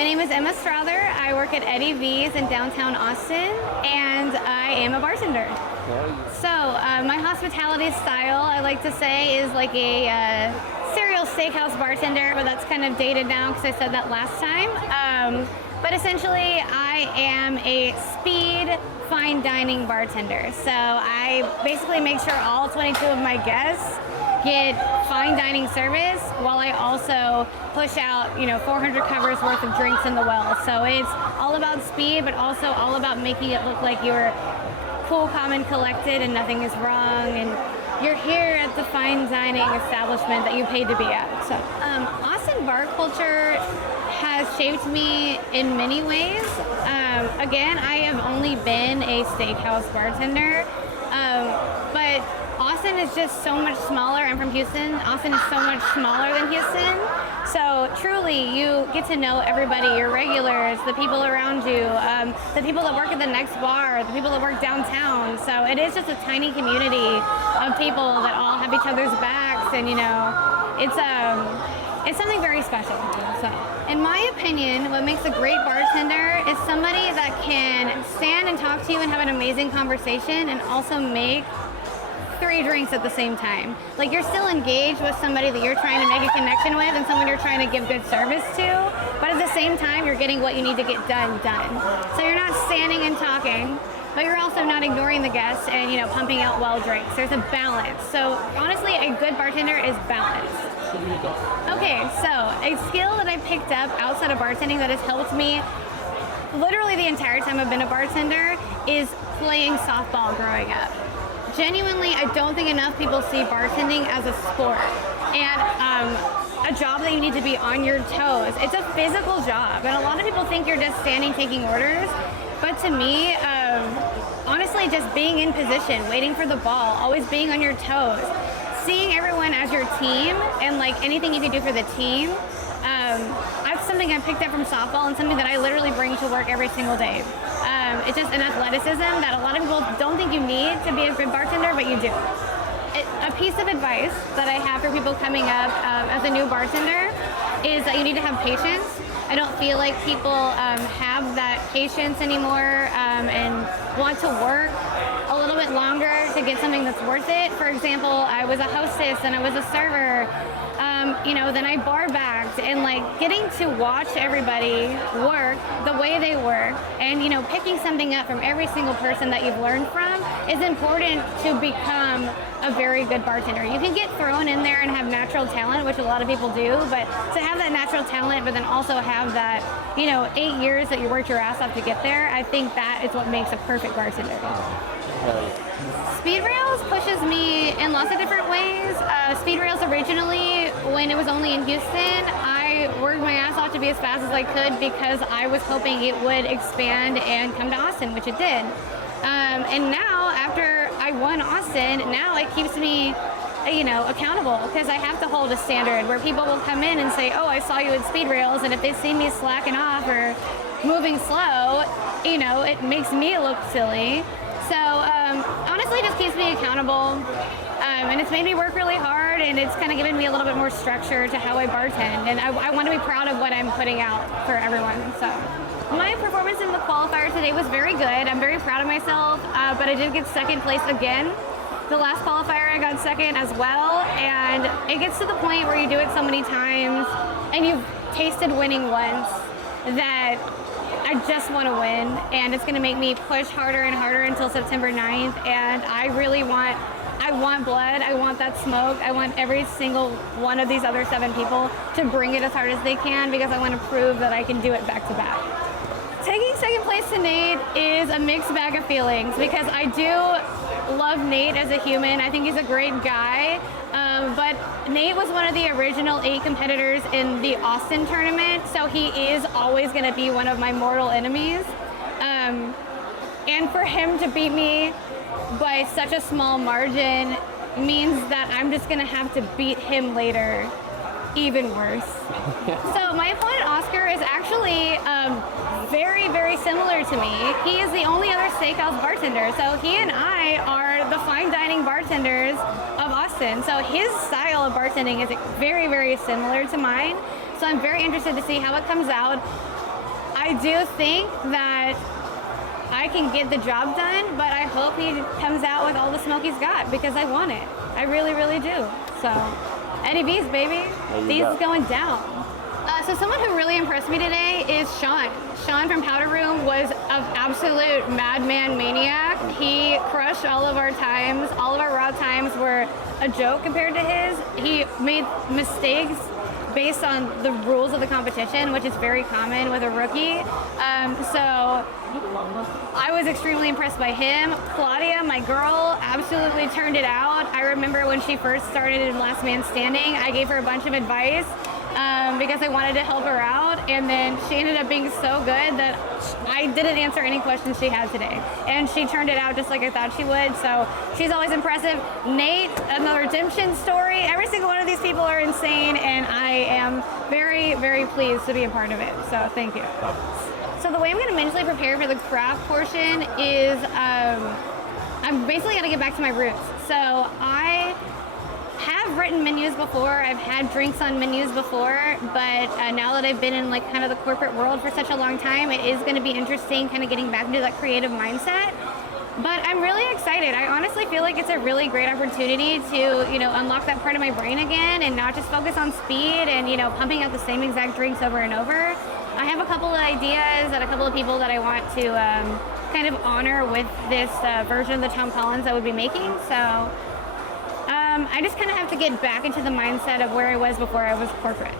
My name is Emma Strother. I work at Eddie V's in downtown Austin, and I am a bartender. So my hospitality style, I like to say, is like a serial steakhouse bartender, but that's kind of dated now because I said that last time. But essentially, I am a speed fine dining bartender. So I basically make sure all 22 of my guests get fine dining service while I also push out, 400 covers worth of drinks in the well. So it's all about speed, but also all about making it look like you're cool, calm, and collected and nothing is wrong. And you're here at the fine dining establishment that you paid to be at. So Austin bar culture has shaped me in many ways. Again, I have only been a steakhouse bartender, but Austin is just so much smaller. I'm from Houston. Austin is so much smaller than Houston. So truly, you get to know everybody, your regulars, the people around you, the people that work at the next bar, the people that work downtown. So it is just a tiny community of people that all have each other's backs, and it's something very special. So, in my opinion, what makes a great bartender is somebody that can stand and talk to you and have an amazing conversation and also make 3 drinks at the same time. Like, you're still engaged with somebody that you're trying to make a connection with and someone you're trying to give good service to, but at the same time, you're getting what you need to get done. So you're not standing and talking, but you're also not ignoring the guests and, pumping out well drinks. There's a balance. So honestly, a good bartender is balanced. Okay, so a skill that I picked up outside of bartending that has helped me literally the entire time I've been a bartender is playing softball growing up. Genuinely, I don't think enough people see bartending as a sport and a job that you need to be on your toes. It's a physical job, and a lot of people think you're just standing taking orders, but to me, honestly, just being in position, waiting for the ball, always being on your toes, seeing everyone as your team, and like anything you can do for the team, that's something I picked up from softball and something that I literally bring to work every single day. It's just an athleticism that a lot of people don't think you need to be a good bartender, but you do. A piece of advice that I have for people coming up as a new bartender is that you need to have patience. I don't feel like people have that patience anymore and want to work a little bit longer to get something that's worth it. For example, I was a hostess and I was a server. Then I bar backed, and like getting to watch everybody work the way they work and, picking something up from every single person that you've learned from is important to become a very good bartender. You can get thrown in there and have natural talent, which a lot of people do, but to have that natural talent, but then also have that, 8 years that you worked your ass off to get there, I think that is what makes a perfect bartender. SpeedRailz pushes me in lots of different ways. SpeedRailz originally, when it was only in Houston, I worked my ass off to be as fast as I could because I was hoping it would expand and come to Austin, which it did. And now, after I won Austin, now it keeps me, accountable because I have to hold a standard where people will come in and say, oh, I saw you at SpeedRailz, and if they see me slacking off or moving slow, it makes me look silly. So honestly, it just keeps me accountable, and it's made me work really hard, and it's kind of given me a little bit more structure to how I bartend, and I want to be proud of what I'm putting out for everyone. So my performance in the qualifier today was very good. I'm very proud of myself, but I did get second place again. The last qualifier I got second as well, and it gets to the point where you do it so many times, and you've tasted winning once, that I just want to win, and it's going to make me push harder and harder until September 9th, and I want blood, I want that smoke, I want every single one of these other 7 people to bring it as hard as they can because I want to prove that I can do it back to back. Taking second place to Nate is a mixed bag of feelings because I do love Nate as a human. I think he's a great guy, but Nate was one of the original 8 competitors in the Austin tournament, so he is always going to be one of my mortal enemies. And for him to beat me by such a small margin means that I'm just going to have to beat him later even worse. So my opponent Oscar is actually very, very similar to me. He is the only other steakhouse bartender. So he and I are the fine dining bartenders of Austin. So his style of bartending is very, very similar to mine. So I'm very interested to see how it comes out. I do think that I can get the job done, but I hope he comes out with all the smoke he's got because I want it. I really, really do. So, Eddie V's, baby. These is going down. So someone who really impressed me today is Sean. Sean from Powder Room was an absolute madman maniac. He crushed all of our times. All of our raw times were a joke compared to his. He made mistakes based on the rules of the competition, which is very common with a rookie. So I was extremely impressed by him. Claudia, my girl, absolutely turned it out. I remember when she first started in Last Man Standing, I gave her a bunch of advice because I wanted to help her out, and then she ended up being so good that I didn't answer any questions she had today, and she turned it out just like I thought she would. So she's always impressive. Nate, another redemption story. Every single one of these people are insane, and I am very, very pleased to be a part of it. So thank you. So the way I'm going to mentally prepare for the craft portion is I'm basically going to get back to my roots. So I have written menus before, I've had drinks on menus before, but now that I've been in like kind of the corporate world for such a long time, it is going to be interesting kind of getting back into that creative mindset. But I'm really excited. I honestly feel like it's a really great opportunity to, unlock that part of my brain again and not just focus on speed and, pumping out the same exact drinks over and over. I have a couple of ideas and a couple of people that I want to kind of honor with this version of the Tom Collins I would be making. So I just kind of have to get back into the mindset of where I was before I was corporate.